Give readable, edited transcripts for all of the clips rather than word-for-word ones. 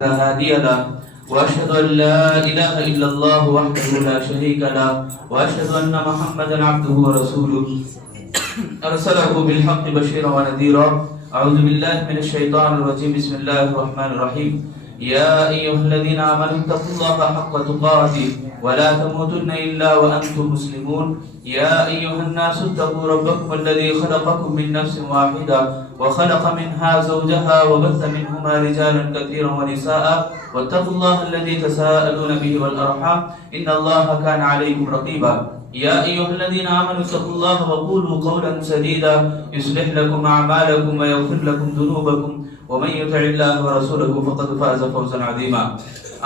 هادي له وأشهد أن لا إله إلا الله وحده لا شريك له وأشهد أن محمدا عبده ورسوله أرسله بالحق بشيرا ونذيرا. أعوذ بالله من الشيطان الرجيم. بسم الله الرحمن الرحيم. يا أيها الذين آمنوا اتقوا الله حق تقاته ولا تموتن إلا وأنتم مسلمون. يا أيها الناس اتقوا ربكم الذي خلقكم من نفس واحدة وخلق منها زوجها وبث منهما رجالا كثيرا ونساء واتقوا الله الذي تساءلون به والأرحام إن الله كان عليكم رقيبا. يا أيها الذين آمنوا اتقوا الله وقولوا قولا سديدا يصلح لكم أعمالكم ويغفر لكم ذنوبكم ومن يطع الله ورسوله فقد فاز فوزا عظيما.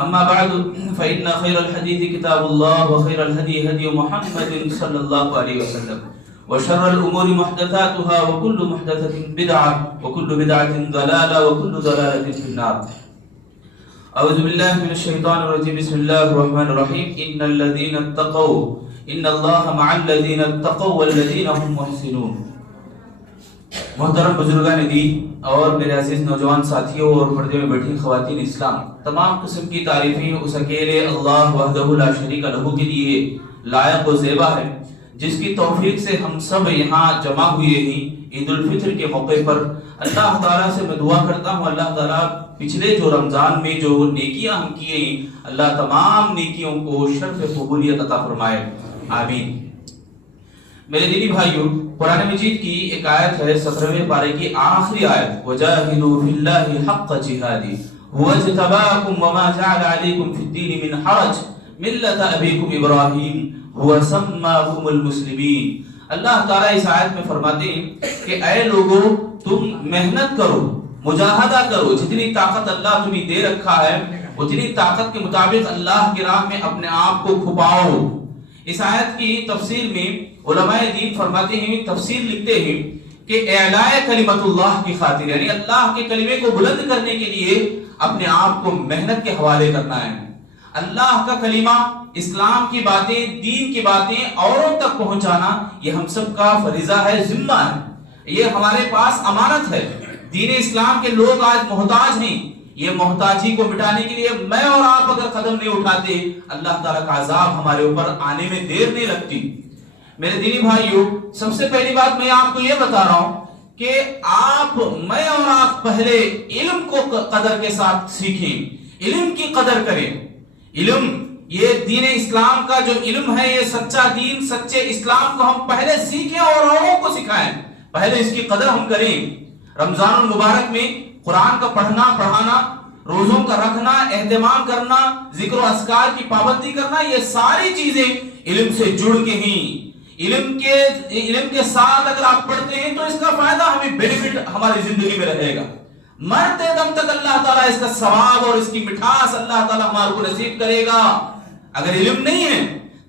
أما بعد فإن خير الحديث كتاب الله وخير الهدي هدي محمد صلى الله عليه وسلم وشر الأمور محدثاتها وكل محدثة بدعة وكل بدعة ضلالة وكل ضلالة في النار. أعوذ بالله من الشيطان الرجيم. بسم الله الرحمن الرحيم. إن الذين اتقوا إن الله مع الذين اتقوا والذين هم محسنون. محترم بزرگان دین اور میرے عزیز نوجوان ساتھیوں اور پردے میں بیٹھی خواتین اسلام، تمام قسم کی تعریفیں اس اکیلے اللہ وحدہ لا شریک لہ کے لیے لائق و زیبا ہے، جس کی توفیق سے ہم سب یہاں جمع ہوئے ہیں عید الفطر کے موقع پر. اللہ تعالیٰ سے میں دعا کرتا ہوں اللہ تعالیٰ پچھلے جو رمضان میں جو نیکیاں ہم کیے ہیں اللہ تمام نیکیوں کو شرف قبولیت عطا فرمائے، آمین. میرے دینی بھائیوں، قرآن مجید کی ایک آیت ہے 17ویں پارے کی آخری آیت، وَجَاهِدُوا فِي اللَّهِ حَقَّ جِهَادِهِ هُوَ اجْتَبَاكُمْ وَمَا جَعَلَ عَلَيْكُمْ فِي الدِّينِ مِنْ حَرَجٍ مِلَّةَ أَبِيكُمْ إِبْرَاهِيمَ هُوَ سَمَّاكُمُ الْمُسْلِمِينَ. اللہ تعالیٰ اس آیت میں فرماتے ہیں کہ اے لوگوں، تم محنت کرو، مجاہدہ کرو، جتنی طاقت اللہ تمہیں دے رکھا ہے اتنی طاقت کے مطابق اللہ کی راہ میں اپنے آپ کو کھپاؤ. اس آیت کی تفسیر میں علماء دین فرماتے ہیں، تفسیر لکھتے ہیں کہ اعلاء کلمت اللہ کی خاطر، یعنی اللہ کے کلمے کو بلند کرنے کے لیے اپنے آپ کو محنت کے حوالے کرنا ہے. اللہ کا کلمہ، اسلام کی باتیں، دین کی باتیں اوروں تک پہنچانا یہ ہم سب کا فریضہ ہے، ذمہ ہے، یہ ہمارے پاس امانت ہے. دین اسلام کے لوگ آج محتاج ہیں، یہ محتاجی کو مٹانے کے لیے میں اور آپ اگر قدم نہیں اٹھاتے اللہ تعالیٰ کا عذاب ہمارے اوپر آنے میں دیر نہیں لگتی. میرے دینی بھائیوں، سب سے پہلی بات میں آپ کو یہ بتا رہا ہوں کہ میں اور آپ پہلے علم کو قدر کے ساتھ سیکھیں، علم کی قدر کریں. علم، یہ دین اسلام کا جو علم ہے، یہ سچا دین، سچے اسلام کو ہم پہلے سیکھیں اور اوروں کو سکھائیں، پہلے اس کی قدر ہم کریں. رمضان المبارک میں قرآن کا پڑھنا پڑھانا، روزوں کا رکھنا، اہتمام کرنا، ذکر و اذکار کی پابندی کرنا، یہ ساری چیزیں علم سے جڑ کے ہیں. علم کے ساتھ اگر آپ پڑھتے ہیں تو اس کا فائدہ ہمیں بینیفٹ ہماری زندگی میں رہے گا. مرتے دم تک اللہ تعالیٰ اس کا ثواب اور اس کی مٹھاس اللہ تعالیٰ ہمارے کو نصیب کرے گا. اگر علم نہیں ہے،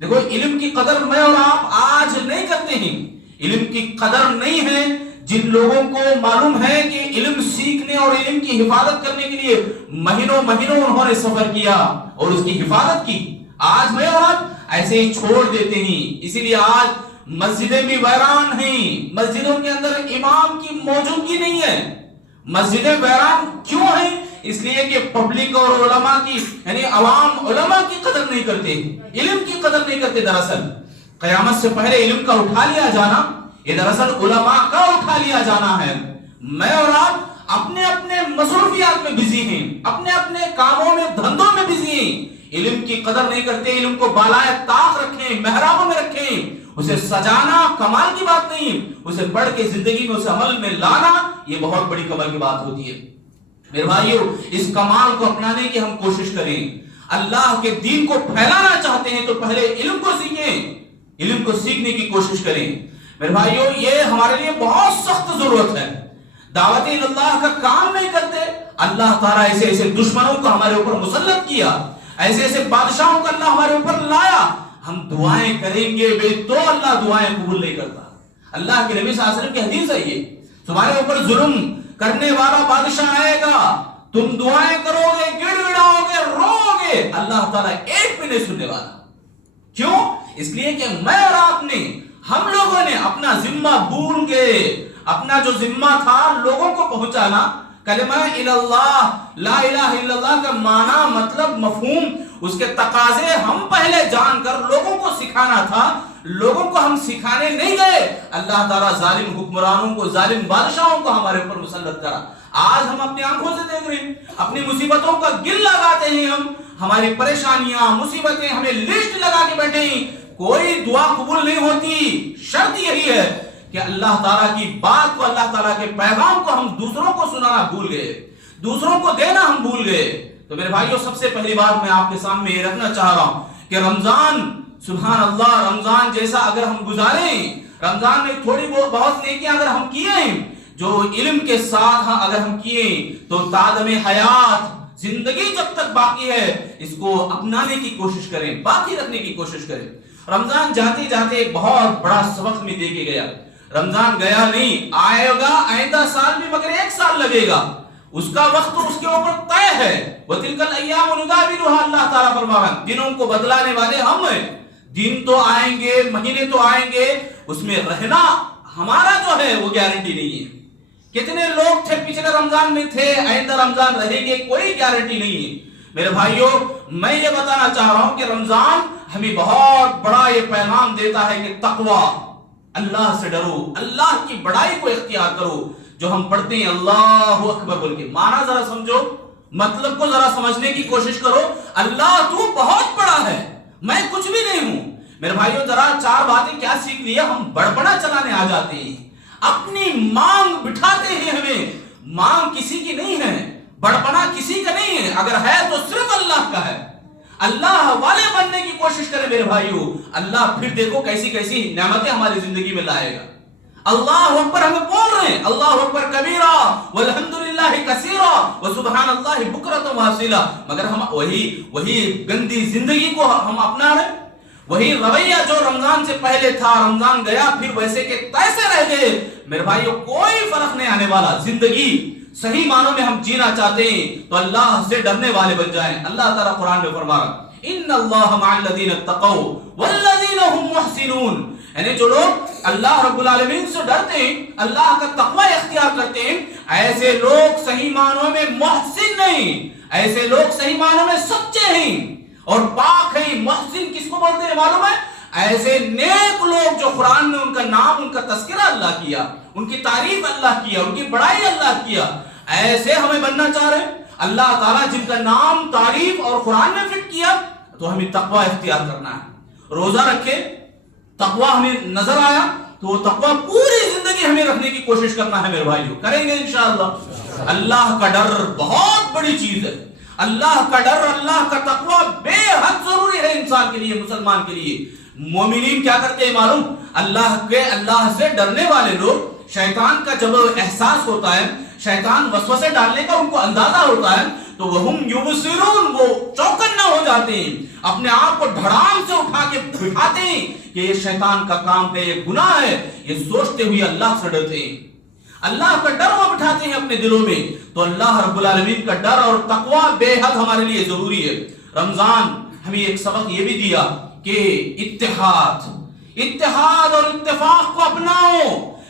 دیکھو علم کی قدر میں اور آپ آج نہیں کرتے ہیں. علم کی قدر نہیں ہے جن لوگوں کو معلوم ہے کہ علم سیکھنے اور علم کی حفاظت کرنے کے لیے مہینوں انہوں نے سفر کیا اور اس کی حفاظت کی. آج میں اور آپ ایسے ہی چھوڑ دیتے ہیں. اسی لیے آج مسجدیں بھی ویران ہیں، مسجدوں کے اندر امام کی موجودگی نہیں ہے. مسجدیں ویران کیوں ہیں؟ اس لیے کہ پبلک اور علماء کی، یعنی عوام علماء کی قدر نہیں کرتے، علم کی قدر نہیں کرتے. دراصل قیامت سے پہلے علم کا اٹھا لیا جانا یہ دراصل علماء کا اٹھا لیا جانا ہے. میں اور آپ اپنے اپنے مصروفیات میں بزی ہیں، اپنے اپنے کاموں میں، دھندوں میں بزی ہیں، علم کی قدر نہیں کرتے. علم کو بالائے طاق رکھیں، محرابوں میں رکھیں. اسے سجانا کمال کی بات نہیں، اسے پڑھ کے زندگی میں اسے عمل میں لانا یہ بہت بڑی کمال کی بات ہوتی ہے. میرے بھائیو، اس کمال کو اپنانے کی ہم کوشش کریں. اللہ کے دین کو پھیلانا چاہتے ہیں تو پہلے علم کو سیکھیں، علم کو سیکھنے کی کوشش کریں. میرے بھائیو، یہ ہمارے لیے بہت سخت ضرورت ہے. دعوت اللہ کا کام نہیں کرتے، اللہ تعالیٰ ایسے ایسے دشمنوں کو ہمارے اوپر مسلط کیا، ایسے ایسے بادشاہوں کو اللہ ہمارے اوپر لایا. ہم دعائیں کریں گے بے تو اللہ دعائیں قبول نہیں کرتا. اللہ کے نبی صلی اللہ علیہ وسلم کی حدیث ہے یہ، تمہارے اوپر ظلم کرنے والا بادشاہ آئے گا، تم دعائیں کرو گے، گڑ گڑاؤ گے، رو گے، اللہ تعالیٰ ایک بھی نہیں سننے والا. کیوں؟ اس لیے کہ میں اور آپ نے، ہم لوگوں نے اپنا ذمہ بھول گئے. اپنا جو ذمہ تھا لوگوں کو پہنچانا، کلمہ الاللہ لا الہ الا اللہ کا معنی مطلب مفہوم اس کے تقاضے ہم پہلے جان کر لوگوں کو سکھانا تھا، لوگوں کو ہم سکھانے نہیں گئے۔ اللہ تعالیٰ ظالم حکمرانوں کو، ظالم بادشاہوں کو ہمارے اوپر مسلط کرا۔ آج ہم اپنی آنکھوں سے دیکھ رہے ہیں، اپنی مصیبتوں کا گل لگاتے ہیں، ہم ہماری پریشانیاں مصیبتیں ہمیں لسٹ لگا کے بیٹھے ہیں، کوئی دعا قبول نہیں ہوتی۔ شرط یہی ہے کہ اللہ تعالیٰ کی بات کو، اللہ تعالیٰ کے پیغام کو ہم دوسروں کو سنانا بھول گئے، دوسروں کو دینا ہم بھول گئے۔ تو میرے بھائیوں، سب سے پہلی بات میں آپ کے سامنے یہ رکھنا چاہ رہا ہوں کہ رمضان، سبحان اللہ، رمضان جیسا اگر ہم گزاریں، رمضان میں تھوڑی بہت نیکیاں اگر ہم کیے، جو علم کے ساتھ اگر ہم کیے، تو تادم حیات زندگی جب تک باقی ہے اس کو اپنانے کی کوشش کریں، باقی رکھنے کی کوشش کریں۔ رمضان جاتے جاتے ایک بہت بڑا سبق میں دے کے گیا۔ رمضان گیا نہیں، آئے گا آئندہ سال بھی، مگر ایک سال لگے گا، اس کا وقت تو اس کے اوپر طے ہے۔ وَتِلْكَ الْأَيَّامُ نُدَاوِلُهَا، اللہ تعالیٰ فرما رہا ہے دنوں کو بدلانے والے ہم ہیں۔ دن تو آئیں گے، مہینے تو آئیں گے، اس میں رہنا ہمارا جو ہے وہ گارنٹی نہیں ہے۔ کتنے لوگ تھے پچھلے رمضان میں تھے، آئندہ رمضان رہیں گے، کوئی گارنٹی نہیں ہے۔ میرے بھائیوں، میں یہ بتانا چاہ رہا ہوں کہ رمضان ہمیں بہت بڑا یہ پیغام دیتا ہے کہ تقوی، اللہ سے ڈرو، اللہ کی بڑائی کو اختیار کرو۔ جو ہم پڑھتے ہیں اللہ اکبر بول کے، معنی ذرا سمجھو، مطلب کو ذرا سمجھنے کی کوشش کرو۔ اللہ تو بہت بڑا ہے، میں کچھ بھی نہیں ہوں۔ میرے بھائیوں، ذرا چار باتیں کیا سیکھ لیے، ہم بڑبڑا چلانے آ جاتے ہیں، اپنی مانگ بٹھاتے ہیں، ہمیں مانگ کسی کی نہیں ہے، بڑپنا کسی کا نہیں ہے، اگر ہے تو صرف اللہ کا ہے۔ اللہ والے بننے کی کوشش کریں میرے بھائیوں، اللہ پھر دیکھو کیسی کیسی نعمتیں ہماری زندگی میں لائے گا۔ اللہ اکبر ہمیں بول رہے ہیں، اللہ اکبر کبیرہ والحمدللہ کثیرہ وسبحان اللہ بکرۃ واصیلہ، مگر ہم وہی گندی زندگی کو ہم اپنا رہے، وہی رویہ جو رمضان سے پہلے تھا، رمضان گیا پھر ویسے کے تیسے رہ گئے۔ میرے بھائیوں، کوئی فرق نہیں آنے والا۔ زندگی صحیح معنوں میں ہم جینا چاہتے ہیں تو اللہ سے ڈرنے والے بن جائیں۔ اللہ تعالیٰ قرآن میں فرما رہا ان اللہ مع الذین اتقوا والذین هم محسنون، یعنی جو لوگ اللہ رب العالمین سے ڈرتے ہیں، اللہ کا تقوی اختیار کرتے ہیں، ایسے لوگ صحیح معنوں میں محسن نہیں، ایسے لوگ صحیح معنوں میں سچے ہیں اور پاک ہیں۔ محسن کس کو بولتے ہیں معلوم ہے؟ ایسے نیک لوگ جو قرآن میں ان کا نام، ان کا تذکرہ اللہ کیا، ان کی تعریف اللہ کیا، ان کی بڑائی اللہ کیا، ایسے ہمیں بننا چاہ رہے ہیں۔ اللہ تعالیٰ جن کا نام، تعریف اور قرآن میں فٹ کیا، تو ہمیں تقوی اختیار کرنا ہے۔ روزہ رکھے، تقوی ہمیں نظر آیا تو وہ تقوی پوری زندگی ہمیں رکھنے کی کوشش کرنا ہے میرے بھائیوں، کریں گے انشاءاللہ۔ اللہ کا ڈر بہت بڑی چیز ہے، اللہ کا ڈر، اللہ کا تقوی بے حد ضروری ہے انسان کے لیے، مسلمان کے لیے۔ مومنین کیا کرتے ہیں معلوم؟ اللہ سے ڈرنے والے لوگ، شیطان کا جب احساس ہوتا ہے، شیطان وسوسے ڈالنے کا ان کو اندازہ ہوتا ہے، تو وہم یبصرون، وہ چوکنا ہو جاتے ہیں، اپنے آپ کو دھڑام سے اٹھا کے بٹھاتے ہیں کہ یہ شیطان کا کام ہے، یہ گناہ ہے، یہ سوچتے ہوئے اللہ سے ڈرتے ہیں۔ اللہ کا ڈر وہ بٹھاتے ہیں اپنے دلوں میں، تو اللہ رب العالمین کا ڈر اور تقوی بے حد ہمارے لیے ضروری ہے۔ رمضان ہمیں ایک سبق یہ بھی دیا کہ اتحاد اور اتفاق کو اپناؤ۔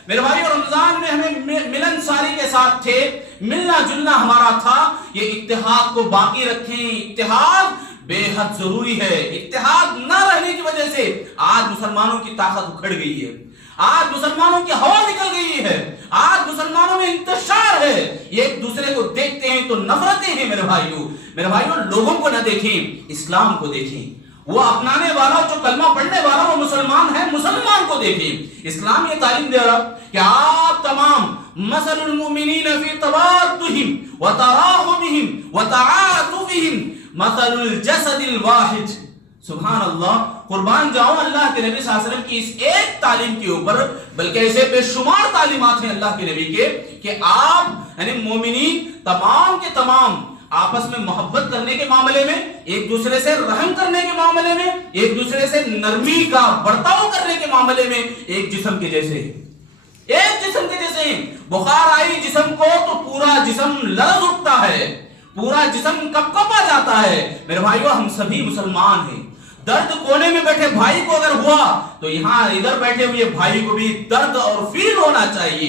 میرے بھائی، رمضان میں ہمیں ملن ساری کے ساتھ تھے، ملنا جلنا ہمارا تھا، یہ اتحاد کو باقی رکھیں۔ اتحاد بے حد ضروری ہے۔ اتحاد نہ رہنے کی وجہ سے آج مسلمانوں کی طاقت اکھڑ گئی ہے، آج مسلمانوں کی ہوا نکل گئی ہے، آج مسلمانوں میں انتشار ہے، یہ ایک دوسرے کو دیکھتے ہیں تو نفرتیں ہیں۔ میرے بھائیوں، لوگوں کو نہ دیکھیں، اسلام کو دیکھیں۔ وہ اپنانے والا، جو کلمہ پڑھنے والا وہ مسلمان ہے، مسلمان کو دیکھیں۔ اسلام یہ تعلیم دے رہا کہ آپ تمام مثل المؤمنین فی توادہم وتراحمہم وتعاطفہم مثل الجسد الواحد۔ سبحان اللہ، قربان جاؤں اللہ کے نبی صلی اللہ علیہ وسلم کی اس ایک تعلیم کے اوپر، بلکہ ایسے بے شمار تعلیمات ہیں اللہ کے نبی کے کہ آپ یعنی مومنین تمام کے تمام آپس میں محبت کرنے کے معاملے میں، ایک دوسرے سے رحم کرنے کے معاملے میں، ایک دوسرے سے نرمی کا برتاؤ کرنے کے معاملے میں ایک جسم کے جیسے ہیں، ایک جسم کے جیسے ہیں۔ بخار آئی جسم کو تو پورا جسم لرز اٹھتا ہے، پورا جسم کپ کپا جاتا ہے۔ میرے بھائیو، ہم سبھی مسلمان ہیں۔ درد کونے میں بیٹھے بھائی کو اگر ہوا تو یہاں ادھر بیٹھے ہوئے بھائی کو بھی درد اور فیل ہونا چاہیے۔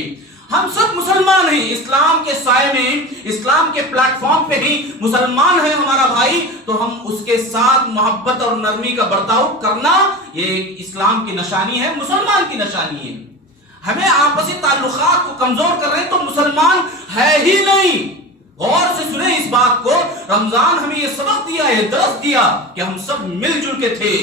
ہم سب مسلمان ہیں، اسلام کے سائے میں، اسلام کے پلیٹ فارم پہ ہی مسلمان ہیں ہمارا بھائی، تو ہم اس کے ساتھ محبت اور نرمی کا برتاؤ کرنا یہ اسلام کی نشانی ہے، مسلمان کی نشانی ہے۔ ہمیں آپسی تعلقات کو کمزور کر رہے ہیں تو مسلمان ہے ہی نہیں۔ غور سے سنیں اس بات کو، رمضان ہمیں یہ سبق دیا، یہ درس دیا کہ ہم سب مل جل کے تھے۔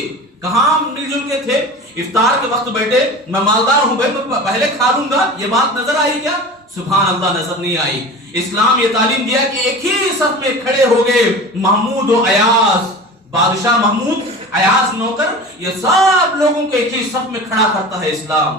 کہاں مل جل کے تھے؟ افطار کے وقت بیٹھے، میں مالدار ہوں بھائی میں پہلے کھا لوں گا، یہ بات نظر آئی کیا؟ سبحان اللہ، نظر نہیں آئی۔ اسلام یہ تعلیم دیا کہ ایک ہی صف میں کھڑے ہو گئے، محمود و ایاز، بادشاہ محمود، ایاز نوکر، یہ سب لوگوں کو ایک ہی صف میں کھڑا کرتا ہے اسلام۔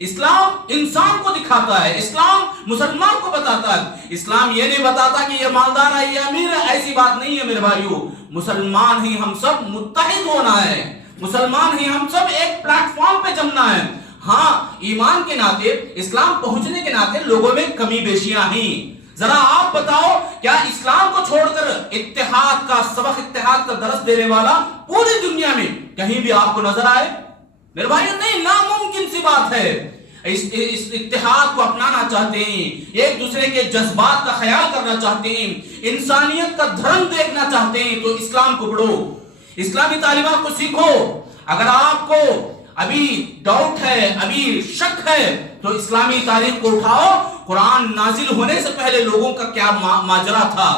اسلام انسان کو دکھاتا ہے، اسلام مسلمان کو بتاتا ہے۔ اسلام یہ نہیں بتاتا کہ یہ مالدار ہے، یہ امیر ہے، ایسی بات نہیں ہے میرے بھائیو۔ مسلمان ہی ہم سب متحد ہونا ہے، مسلمان ہی ہم سب ایک پلیٹ فارم پہ جمنا ہے۔ ہاں ایمان کے ناطے، اسلام پہنچنے کے ناطے لوگوں میں کمی بیشیاں ہیں۔ ذرا آپ بتاؤ، کیا اسلام کو چھوڑ کر اتحاد کا سبق، اتحاد کا درس دینے والا پوری دنیا میں کہیں بھی آپ کو نظر آئے؟ میرے بھائیو نہیں، ناممکن سی بات ہے۔ اس اتحاد کو اپنانا چاہتے ہیں، ایک دوسرے کے جذبات کا خیال کرنا چاہتے ہیں، انسانیت کا دھرم دیکھنا چاہتے ہیں، تو اسلام کو پڑھو، اسلامی تعلیمات کو سیکھو۔ اگر آپ کو ابھی ڈاؤٹ ہے، ابھی شک ہے، تو اسلامی تاریخ کو اٹھاؤ۔ قرآن نازل ہونے سے پہلے لوگوں کا کیا ماجرا تھا،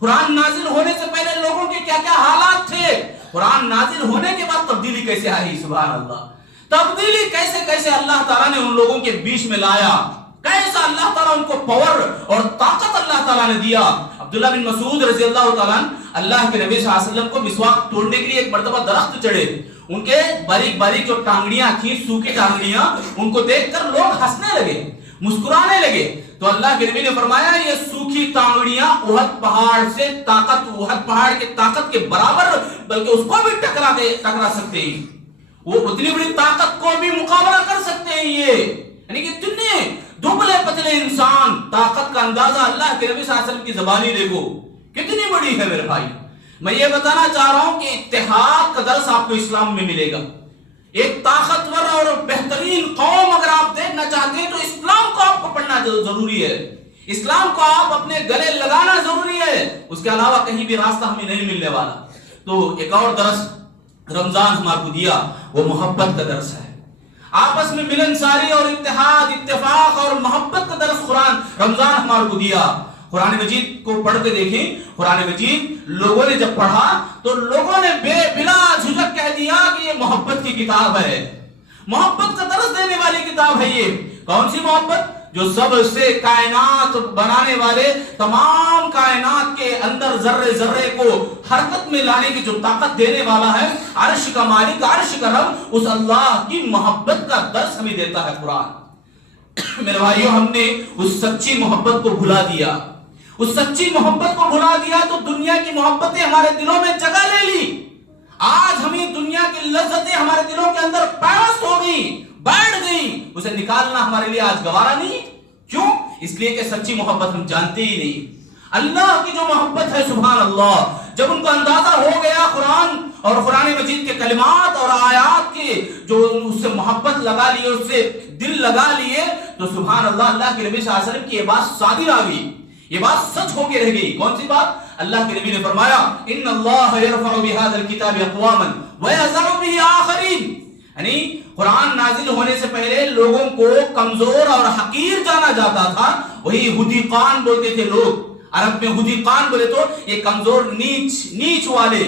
قرآن نازل ہونے سے پہلے لوگوں کے کیا کیا حالات تھے، قرآن نازل ہونے کے بعد تبدیلی کیسے آئی، سبحان اللہ، تبدیلی کیسے کیسے اللہ تعالیٰ نے ان لوگوں کے بیچ میں لایا، کیسا اللہ تعالیٰ ان کو پاور اور طاقت اللہ تعالیٰ نے دیا۔ عبداللہ بن مسعود رضی اللہ تعالیٰ اللہ کے نبی صلی اللہ علیہ وسلم کو مسواک توڑنے کے لیے ایک مرتبہ درخت چڑھے، ان کے باریک باریک جو ٹانگڑیاں تھیں، سوکھی ٹانگڑیاں، ان کو دیکھ کر لوگ ہنسنے لگے، مسکرانے لگے، تو اللہ کے نبی نے فرمایا یہ سوکھی ٹانگڑیاں احد پہاڑ سے طاقت، احد پہاڑ کی طاقت کے برابر، بلکہ اس کو بھی ٹکرا سکتے ہیں، وہ اتنی بڑی طاقت کو بھی مقابلہ کر سکتے ہیں۔ یہ یعنی کہ اتنے دبلے پتلے انسان، طاقت کا اندازہ اللہ کے نبی صلی اللہ علیہ وسلم کی زبانی دیکھو کتنی بڑی ہے میرے بھائی۔ میں یہ بتانا چاہ رہا ہوں کہ اتحاد کا درس آپ کو اسلام میں ملے گا۔ ایک طاقتور اور بہترین قوم اگر آپ دیکھنا چاہتے ہیں تو اسلام کو آپ کو پڑھنا ضروری ہے، اسلام کو آپ اپنے گلے لگانا ضروری ہے، اس کے علاوہ کہیں بھی راستہ ہمیں نہیں ملنے والا۔ تو ایک اور درس رمضان ہمارے کو دیا، وہ محبت کا درس ہے، آپس میں ملنساری اور اتحاد، اتفاق اور محبت کا درس قرآن رمضان ہمارے کو دیا۔ قرآن مجید کو پڑھ کے دیکھیں، قرآن مجید لوگوں نے جب پڑھا تو لوگوں نے بلا جھجک کہہ دیا کہ یہ محبت کی کتاب ہے، محبت کا درس دینے والی کتاب ہے۔ یہ کون سی محبت؟ جو سب سے کائنات بنانے والے، تمام کائنات کے اندر ذرے ذرے کو حرکت میں لانے کی جو طاقت دینے والا ہے، عرش کا مالک، عرش کا رب، اس اللہ کی محبت کا درس ہمیں دیتا ہے قرآن۔ میرے بھائیوں، ہم نے اس سچی محبت کو بھلا دیا، اس سچی محبت کو بھلا دیا تو دنیا کی محبتیں ہمارے دلوں میں جگہ لے لی۔ آج ہمیں دنیا کی لذتیں ہمارے دلوں کے اندر پیوست ہو گئی، بیٹھ گئی، اسے نکالنا ہمارے لیے آج گوارا نہیں۔ کیوں؟ اس لیے کہ سچی محبت ہم جانتے ہی نہیں۔ اللہ کی جو محبت ہے، سبحان اللہ، جب ان کو اندازہ ہو گیا قرآن اور قرآن مجید کے کلمات اور آیات کے جو اس سے محبت لگا لیے، اس سے دل لگا لیے، تو سبحان اللہ، اللہ کے نبی صلی اللہ علیہ وسلم کی یہ بات صادر آ گئی، یہ بات سچ ہو کے رہ گئی۔ کون سی بات؟ اللہ کے نبی نے فرمایا ان اللہ یرفع بهذا الكتاب اقواما ويذر به آخرین، یعنی قرآن نازل ہونے سے پہلے لوگوں کو کمزور اور حقیر جانا جاتا تھا، وہی ہدیقان بولتے تھے لوگ، عرب میں ہدیقان بولے تو یہ کمزور، نیچ والے،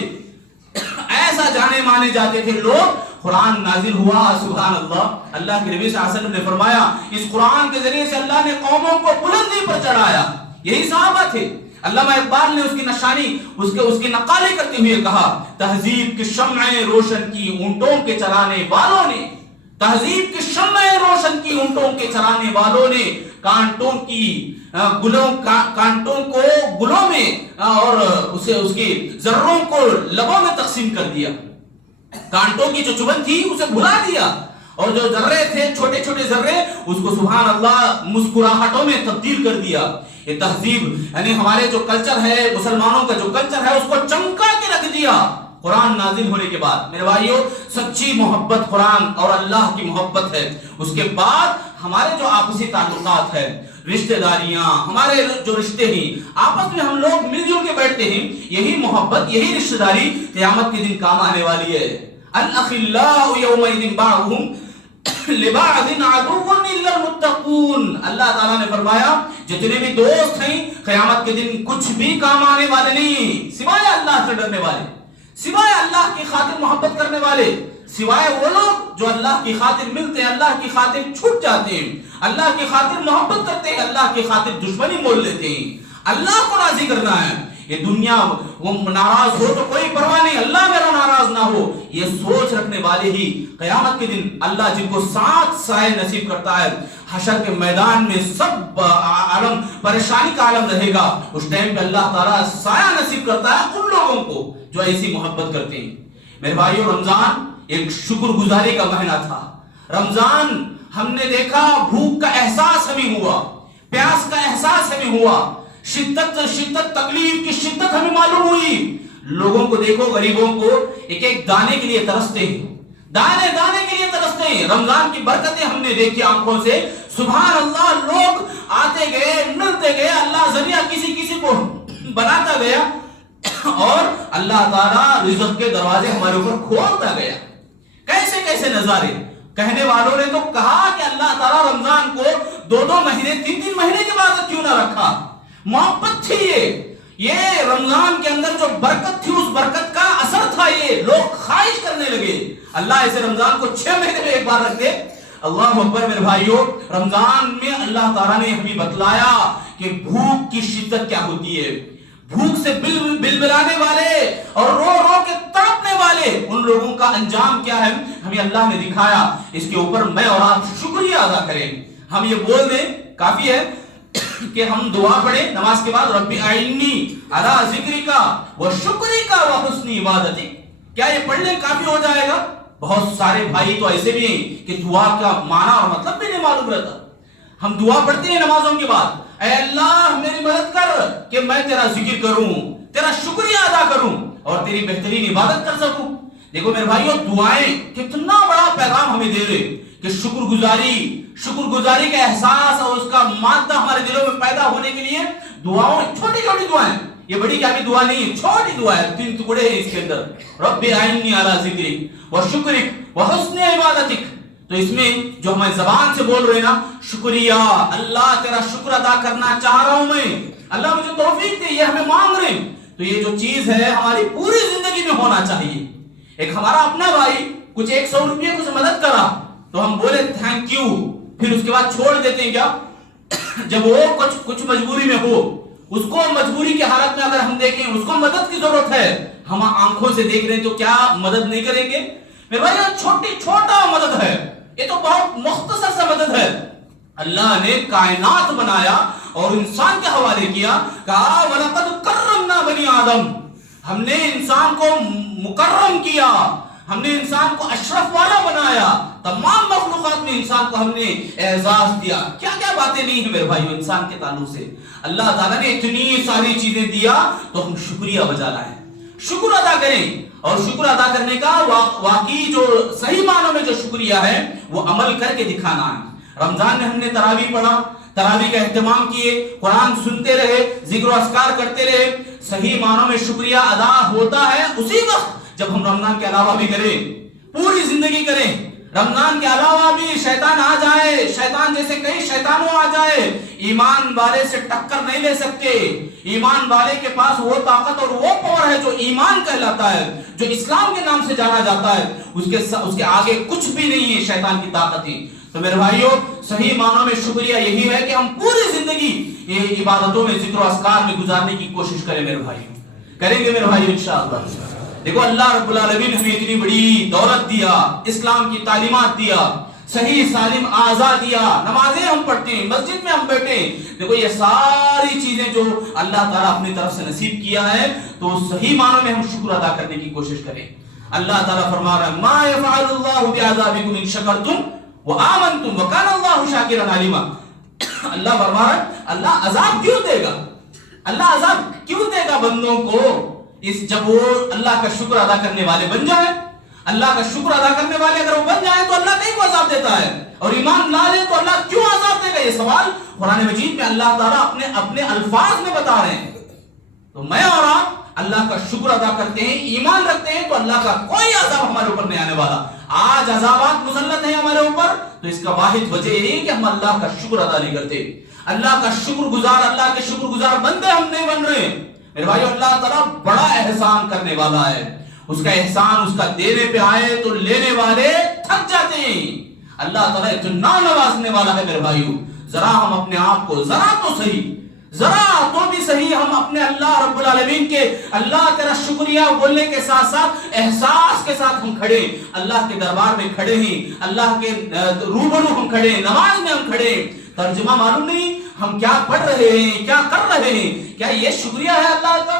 ایسا جانے مانے جاتے تھے لوگ۔ قرآن نازل ہوا، سبحان اللہ، اللہ کے نبی صلی اللہ علیہ وسلم نے فرمایا اس قرآن کے ذریعے سے اللہ نے قوموں کو بلندی پر چڑھایا۔ یہی صحابہ تھے۔ علامہ اقبال نے اس کی نشانی، اس کی نقالی کرتے ہوئے کہا، تہذیب کی شمعیں روشن کی اونٹوں کے چرانے والوں نے، تہذیب کی شمعیں روشن کی اونٹوں کے چرانے والوں نے کانٹوں کو گلوں میں اور اس کے ذروں کو لبوں میں تقسیم کر دیا، کانٹوں کی جو چبن تھی اسے بھلا دیا، اور جو ذرے تھے چھوٹے چھوٹے ذرے، اس کو سبحان اللہ مسکراہٹوں میں تبدیل کر دیا۔ یہ تہذیب یعنی ہمارے جو کلچر ہے، مسلمانوں کا جو کلچر ہے، اس کو چمکا کے رکھ دیا۔ قرآن نازل ہونے کے بعد میرے بھائیوں سچی محبت قرآن اور اللہ کی محبت ہے. اس کے بعد ہمارے جو آپسی تعلقات ہے، رشتہ داریاں، ہمارے جو رشتے ہیں آپس میں ہم لوگ مل جل کے بیٹھتے ہیں، یہی محبت یہی رشتہ داری قیامت کے دن کام آنے والی ہے. الاخلاء یومئذ بعضهم لبعض عدو الا المتقون. اللہ تعالیٰ نے فرمایا جتنے بھی دوست ہیں قیامت کے دن کچھ بھی کام آنے والے نہیں سوائے اللہ سے ڈرنے والے، سوائے اللہ کی خاطر محبت کرنے والے، سوائے وہ لوگ جو اللہ کی خاطر ملتے ہیں، اللہ کی خاطر چھوٹ جاتے ہیں، اللہ کی خاطر محبت کرتے ہیں، اللہ کی خاطر دشمنی مول لیتے ہیں. اللہ کو راضی کرنا ہے. یہ دنیا وہ ناراض ہو تو کوئی پرواہ نہیں، اللہ میرا ناراض نہ ہو، یہ سوچ رکھنے والے ہی قیامت کے دن اللہ جن کو 7 سائے نصیب کرتا ہے. حشر کے میدان میں سب عالم پریشانی کا عالم رہے گا، اس ٹائم پہ اللہ تعالیٰ سایہ نصیب کرتا ہے ان لوگوں کو جو ایسی محبت کرتے ہیں. میرے بھائیو رمضان ایک شکر گزاری کا مہینہ تھا. رمضان ہم نے دیکھا بھوک کا احساس ہمیں ہوا، پیاس کا احساس ہمیں ہوا، شدت تکلیف کی شدت ہمیں معلوم ہوئی. لوگوں کو دیکھو غریبوں کو ایک ایک دانے کے لیے ترستے ہیں، دانے دانے کے لیے ترستے ہیں. رمضان کی برکتیں ہم نے دیکھی آنکھوں سے. سبحان اللہ، لوگ آتے گئے ملتے گئے، اللہ ذریعہ کسی کسی کو بناتا گیا اور اللہ تعالیٰ رزق کے دروازے ہمارے اوپر کھولتا گیا. کیسے کیسے نظارے. کہنے والوں نے تو کہا کہ اللہ تعالیٰ رمضان کو 2 مہینے 3 مہینے کے بعد کیوں نہ رکھا. محبت تھی یہ رمضان کے اندر جو برکت تھی، اس برکت کا اثر تھا. یہ لوگ خواہش کرنے لگے اللہ اسے رمضان کو 6 مہینے میں ایک بار رکھ دے. اللہ اکبر. میرے بھائیوں رمضان میں اللہ تعالیٰ نے ہمیں بتلایا کہ بھوک کی شدت کیا ہوتی ہے. بھوک سے بلبلانے والے اور رو رو کے تڑپنے والے ان لوگوں کا انجام کیا ہے ہمیں اللہ نے دکھایا. اس کے اوپر میں اور آپ شکریہ ادا کریں. ہم یہ بول دیں کافی ہے کہ ہم دعا پڑھیں نماز کے بعد ربی اعنی علی ذکرک و شکرک و حسن عبادتک. کیا یہ پڑھنے کافی ہو جائے گا؟ بہت سارے بھائی تو ایسے بھی ہیں کہ دعا کا معنی اور مطلب بھی نہیں معلوم رہتا. ہم دعا پڑھتے ہیں نمازوں کے بعد، اے اللہ میری مدد کر کہ میں تیرا ذکر کروں، تیرا شکریہ ادا کروں اور تیری بہترین عبادت کر سکوں. دیکھو میرے بھائیو دعائیں کتنا بڑا پیغام ہمیں دے رہے کہ شکر گزاری کا احساس اور اس کا مادہ ہمارے دلوں میں پیدا ہونے کے لیے دعاؤں، چھوٹی چھوٹی دعائیں، یہ بڑی کیا بھی دعا نہیں ہے، چھوٹی دعا ہے. 3 ٹکڑے ہیں اس کے اندر. رب اعنی علی ذکرک و شکرک و حسن عبادتک. تو اس میں جو ہمیں زبان سے بول رہے ہیں نا شکریہ، اللہ تیرا شکر ادا کرنا چاہ رہا ہوں میں، اللہ مجھے توفیق دے، یہ ہمیں مانگ رہے ہیں. تو یہ جو چیز ہے ہماری پوری زندگی میں ہونا چاہیے. ایک ہمارا اپنا بھائی کچھ 100 روپیہ کچھ مدد کرا تو ہم بولے تھینک یو، پھر اس کے بعد چھوڑ دیتے ہیں کیا؟ جب وہ کچھ مجبوری میں ہو، اس کو مجبوری کی حالت میں اگر ہم دیکھیں اس کو مدد کی ضرورت ہے، ہم آنکھوں سے دیکھ رہے ہیں تو کیا مدد نہیں کریں گے؟ میرے بھائی یہ چھوٹا مدد ہے، یہ تو بہت مختصر سا مدد ہے. اللہ نے کائنات بنایا اور انسان کے حوالے کیا، کہا وَلَقَدْ كَرَّمْنَا بَنِي آدم. ہم نے انسان کو مکرم کیا، ہم نے انسان کو اشرف والا بنایا، تمام مخلوقات میں انسان کو ہم نے اعزاز دیا. کیا کیا باتیں نہیں ہیں میرے بھائیو انسان کے تعلق سے. اللہ تعالیٰ نے اتنی ساری چیزیں دیا تو ہم شکریہ بجا لائیں، شکر ادا کریں. اور شکر ادا کرنے کا واقعی جو صحیح معنوں میں جو شکریہ ہے وہ عمل کر کے دکھانا ہے. رمضان میں ہم نے تراویح پڑھا، تراویح کا اہتمام کیے، قرآن سنتے رہے، ذکر و اذکار کرتے رہے. صحیح معنوں میں شکریہ ادا ہوتا ہے اسی وقت جب ہم رمضان کے علاوہ بھی کریں، پوری زندگی کریں. رمضان کے علاوہ بھی شیطان آ جائے، شیطان جیسے کئی شیطانوں آ جائے، ایمان والے سے ٹکر نہیں لے سکتے. ایمان والے کے پاس وہ طاقت اور وہ پاور ہے جو ایمان کہلاتا ہے، جو اسلام کے نام سے جانا جاتا ہے. اس کے آگے کچھ بھی نہیں ہے شیطان کی طاقتیں. تو میرے بھائیوں صحیح معنوں میں شکریہ یہی ہے کہ ہم پوری زندگی یہ عبادتوں میں ذکر و اذکار میں گزارنے کی کوشش کریں. میرے بھائیوں کریں گے میرے بھائیوں انشاءاللہ. دیکھو اللہ رب العالمین ہمیں اتنی بڑی دولت دیا، اسلام کی تعلیمات دیا، صحیح سالم اعضاء دیا، نمازیں ہم پڑھتے ہیں، مسجد میں ہم بیٹھے ہیں. دیکھو یہ ساری چیزیں جو اللہ تعالیٰ اپنی طرف سے نصیب کیا ہے تو صحیح معنوں میں ہم شکر ادا کرنے کی کوشش کریں. اللہ تعالیٰ فرما رہا ہے ما يفعل الله بعذابكم ان شکرتم وآمنتم وكان الله شاکرا علیما. اللہ فرما رہا ہے اللہ عذاب کیوں دے گا، اللہ عذاب کیوں دے گا بندوں کو؟ جب وہ اللہ کا شکر ادا کرنے والے بن جائیں، اللہ کا شکر ادا کرنے والے اگر وہ بن جائیں تو اللہ کہیں کو عذاب دیتا ہے، اور ایمان لا لیں تو اللہ کیوں عذاب دے گا؟ یہ سوال قرآن مجید میں اللہ تعالیٰ اپنے الفاظ میں بتا رہے ہیں۔ تو میں اور آپ اللہ کا شکر ادا کرتے ہیں، ایمان رکھتے ہیں، تو اللہ کا کوئی عذاب ہمارے اوپر نہیں آنے والا۔ آج عذابات مسلط ہیں ہمارے اوپر، تو اس کا واحد وجہ یہ ہے کہ ہم اللہ کا شکر ادا نہیں کرتے۔ اللہ کا شکر گزار، اللہ کے شکر گزار بندے ہم نہیں بن رہے۔ میرے بھائیو، اللہ تعالیٰ بڑا احسان کرنے والا ہے، اس کا احسان اس کا دینے پہ آئے تو لینے والے تھک جاتے ہیں۔ اللہ تعالیٰ اتنا نوازنے والا ہے میرے بھائیو، ذرا ہم اپنے آپ کو ذرا تو بھی صحیح ہم اپنے اللہ رب العالمین کے اللہ تیرا شکریہ بولنے کے ساتھ ساتھ احساس کے ساتھ ہم کھڑے، اللہ کے دربار میں کھڑے ہیں، اللہ کے روبرو ہم کھڑے، نماز میں ہم کھڑے، ترجمہ معلوم نہیں ہم کیا پڑھ رہے ہیں، کیا کر رہے ہیں، کیا یہ شکریہ ہے اللہ کا؟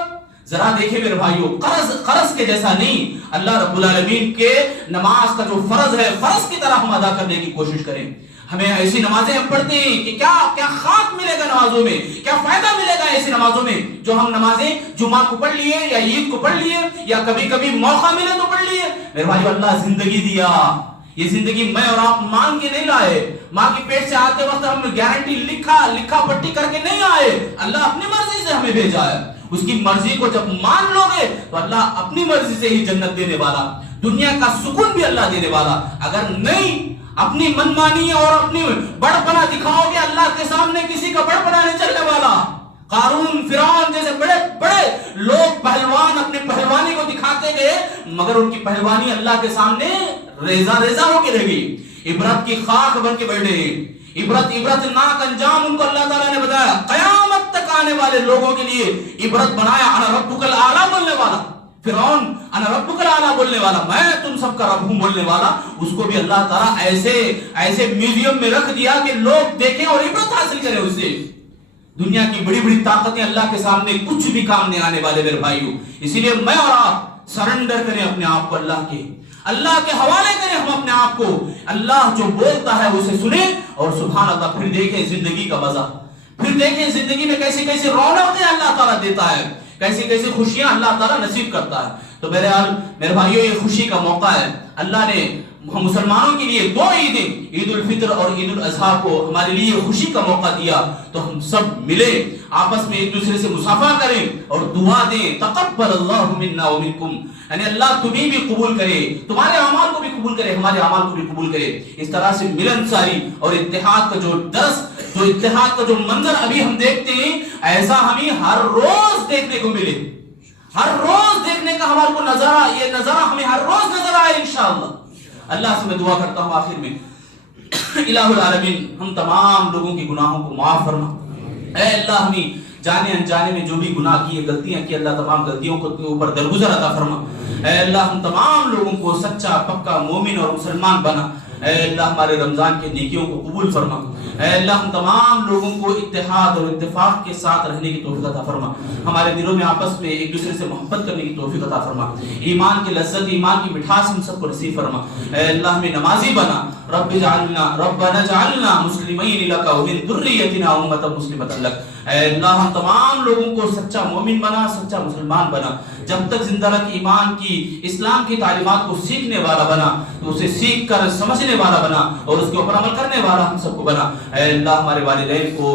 ذرا دیکھیں میرے بھائیو، قرض کے جیسا نہیں، اللہ رب العالمین کے نماز کا جو فرض ہے فرض کی طرح ہم ادا کرنے کی کوشش کریں۔ ہمیں ایسی نمازیں ہم پڑھتے ہیں کہ کیا خاک ملے گا نمازوں میں، کیا فائدہ ملے گا ایسی نمازوں میں جو ہم نمازیں جمعہ کو پڑھ لیے یا عید کو پڑھ لیے یا کبھی کبھی موقع ملے تو پڑھ لیے۔ میرے بھائیو، اللہ زندگی دیا، یہ زندگی میں اور آپ مانگ کے نہیں لائے، ماں کی پیٹ سے آتے وقت ہم گارنٹی لکھا پٹی کر کے نہیں آئے، اللہ اپنی مرضی سے ہمیں بھیجا ہے۔ اس کی مرضی کو جب مان لو گے تو اللہ اپنی مرضی سے ہی جنت دینے والا، دنیا کا سکون بھی اللہ دینے والا۔ اگر نہیں اپنی منمانی اور اپنی بڑپنا دکھاؤ گے، اللہ کے سامنے کسی کا بڑپنا نہیں چلنے والا۔ قارون، فرعون جیسے بڑے بڑے لوگ پہلوان اپنی پہلوانی کو دکھاتے گئے، مگر ان کی پہلوانی اللہ کے سامنے ریزہ ہو کے رہ گئی، عبرت کی خاک بن کے بیٹھے۔ عبرت ناک انجام ان کو اللہ تعالیٰ نے بتایا، قیامت تک آنے والے لوگوں کے لیے عبرت بنایا۔ انا ربک الاعلیٰ بولنے والا فرعون، انا ربک الاعلیٰ بولنے والا، میں تم سب کا رب ہوں بولنے والا، اس کو بھی اللہ تعالیٰ ایسے میوزیم میں رکھ دیا کہ لوگ دیکھیں اور عبرت حاصل کریں اس سے۔ دنیا کی بڑی بڑی طاقتیں اللہ کے سامنے کچھ بھی کام نہیں آنے والے میرے بھائیو۔ اسی لیے میں اور آپ سرنڈر کریں اپنے آپ کو اللہ کے حوالے کریں ہم اپنے آپ کو۔ اللہ جو بولتا ہے اسے سنیں، اور سبحان اللہ پھر دیکھیں زندگی کا مزہ، پھر دیکھیں زندگی میں کیسی کیسی رونقیں اللہ تعالیٰ دیتا ہے، کیسی کیسی خوشیاں اللہ تعالیٰ نصیب کرتا ہے۔ تو میرے بھائیو، یہ خوشی کا موقع ہے۔ اللہ نے ہم مسلمانوں کے لیے دو عیدیں، عید الفطر اور عید الاضحیٰ کو ہمارے لیے خوشی کا موقع دیا، تو ہم سب ملے، آپس میں ایک دوسرے سے مصافحہ کریں اور دعا دیں، تقبل اللہ منا ومنکم، یعنی اللہ تمہیں بھی قبول کرے، تمہارے اعمال کو بھی قبول کرے، ہمارے اعمال کو بھی قبول کرے۔ اس طرح سے ملنساری اور اتحاد کا اتحاد کا جو منظر ابھی ہم دیکھتے ہیں، ایسا ہمیں ہر روز دیکھنے کو ملے، ہر روز دیکھنے کا ہمارے کو یہ نظارہ ہمیں ہر روز نظر آئے انشاءاللہ۔ اللہ سے میں دعا کرتا ہوں آخر میں، الہ العالمین ہم تمام لوگوں کی گناہوں کو معاف فرما۔ اے اللہ، ہمیں جانے انجانے میں جو بھی گناہ کیے، غلطیاں کی، اللہ تمام غلطیوں کے اوپر درگزر عطا فرما۔ اے اللہ، ہم تمام لوگوں کو سچا پکا مومن اور مسلمان بنا۔ اے اللہ، ہمارے رمضان کے نیکیوں کو قبول فرما۔ اے اللہ، ہم تمام لوگوں کو اتحاد اور اتفاق کے ساتھ رہنے کی توفیق عطا فرما۔ ہمارے دلوں میں آپس میں ایک دوسرے سے محبت کرنے کی توفیق عطا فرما۔ ایمان کی لذت، ایمان کی مٹھاس ہم سب کو نصیب فرما۔ اے اللہ، ہمیں نمازی بنا۔ ربنا اجعلنا مسلمین لک ومن ذریتنا امۃ مسلمۃ لک۔ اے اللہ، ہم تمام لوگوں کو سچا مومن بنا، سچا مسلمان بنا۔ جب تک زندہ رکھ ایمان کی، اسلام کی تعلیمات کو سیکھنے والا بنا، تو اسے سیکھ کر سمجھنے والا بنا اور اس کے اوپر عمل کرنے والا ہم سب کو بنا۔ اے اللہ، ہمارے والدین کو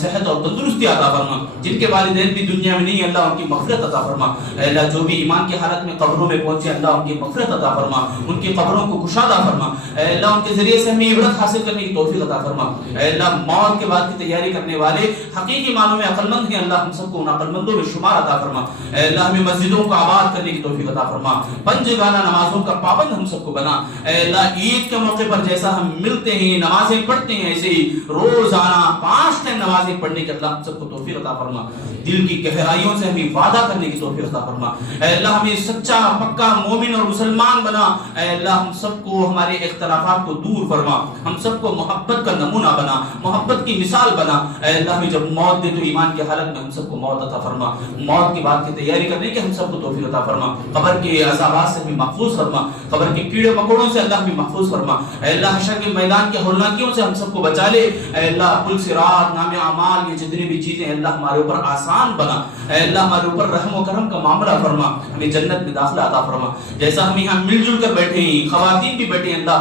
صحت اور تندرستی عطا فرما، جن کے والدین بھی دنیا میں نہیں، اللہ ان کی مغفرت عطا فرما۔ اے اللہ، جو بھی ایمان کی حالت میں قبروں میں پہنچے، اللہ ان کی مغفرت عطا فرما، ان کی قبروں کو کشادہ فرما۔ اے اللہ، ان کے ذریعے سے ہمیں عبرت حاصل کرنے کی توفیق عطا فرما۔ اے اللہ، موت کے بعد کی تیاری کرنے والے حقیقی معنوں میں عقل مند ہیں، اللہ ہم سب کو ان عقل مندوں میں شمار عطا فرما۔ اے اللہ، ہمیں مسجدوں کو آباد کرنے کی توفیق عطا فرما، پنجگانہ نمازوں کا پابند ہم سب کو بنا۔ اے اللہ، عید کے موقع پر جیسا ہم ملتے ہیں، نمازیں پڑھتے ہیں، ایسے ہی روزانہ 5 ٹائم نمازیں پڑھنے کے اللہ ہم سب کو توفیق عطا فرما۔ دل کی گہرائیوں سے ہمیں وعدہ کرنے کی توفیق عطا فرما۔ اے اللہ، ہمیں سچا پکا مومن اور مسلمان بنا۔ اے اللہ، ہم سب کو ہمارے اختلافات کو دور فرما، ہم سب کو محبت کا نمونہ بنا، محبت کی مثال بنا۔ اے اللہ، ہمیں جب موت موت دے تو ایمان کی حالت میں ہم سب کو موت عطا فرما، موت کی بات کی تیاری کرنے کی ہم سب کو توفیق عطا فرما، قبر کے عذابات سے بھی محفوظ فرما، قبر کے کیڑے مکوڑوں سے اللہ بھی محفوظ فرما، اے اللہ حشر کے میدان کے ہولناکیوں سے ہم سب کو بچا لے، اے اللہ پل صراط، نام اعمال، یہ جتنی بھی چیزیں اللہ ہمارے اوپر آسان بنا، اے اللہ ہمارے اوپر رحم و کرم کا معاملہ فرما، ہمیں جنت میں داخلہ عطا فرما، جیسا ہم یہاں مل جل کر بیٹھے ہیں، خواتین بھی بیٹھے ہیں اللہ،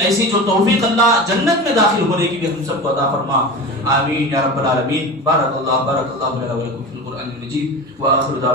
ایسی جو توفیق اللہ جنت میں داخل ہونے کی بھی ہم سب کو عطا فرما، آمین یا رب العالمین۔ بارک اللہ لنا و لکم فی القرآن المجید، وآخر دعوانا